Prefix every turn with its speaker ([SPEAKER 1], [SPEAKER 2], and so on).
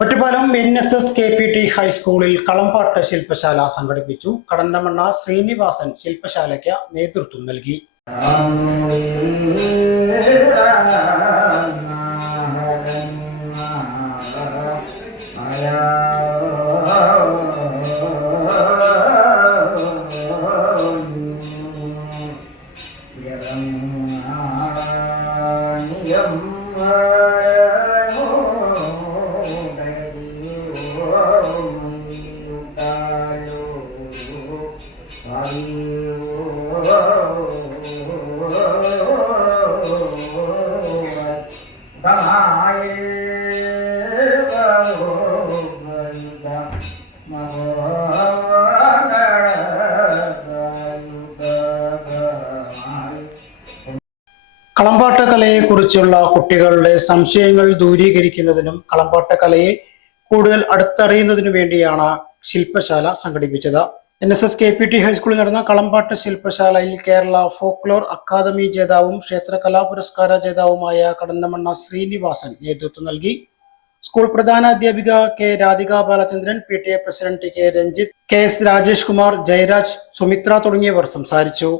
[SPEAKER 1] Ottapalam N S S K P T ഹൈസ്കൂളിൽ കളംപാട്ട് ശില്പശാല സംഘടിപ്പിച്ചു കടന്നമണ്ണ ശ്രീനിവാസൻ ശില്പശാലയ്ക്ക് നേതൃത്വം നൽകി കളമ്പാട്ട കലയെക്കുറിച്ചുള്ള കുട്ടികളുടെ സംശയങ്ങൾ ദൂരീകരിക്കുന്നതിനും കളമ്പാട്ട കലയെ കൂടുതൽ അടുത്തറിയുന്നതിനു വേണ്ടിയാണ് ശില്പശാല സംഘടിപ്പിച്ചത്. N S S K P T ഹൈസ്കൂളിൽ നടന്ന കളമ്പാട്ട് ശില്പശാലയിൽ കേരള ഫോക്ലോർ അക്കാദമി ജേതാവും ക്ഷേത്രകലാ പുരസ്കാര ജേതാവുമായ കടന്നമണ്ണ ശ്രീനിവാസൻ നേതൃത്വം നൽകി. സ്കൂൾ പ്രധാന അധ്യാപിക K Radhika Balachandran P T A president K Ranjith K S Rajesh Kumar Jayaraj Sumithra തുടങ്ങിയവർ സംസാരിച്ചു.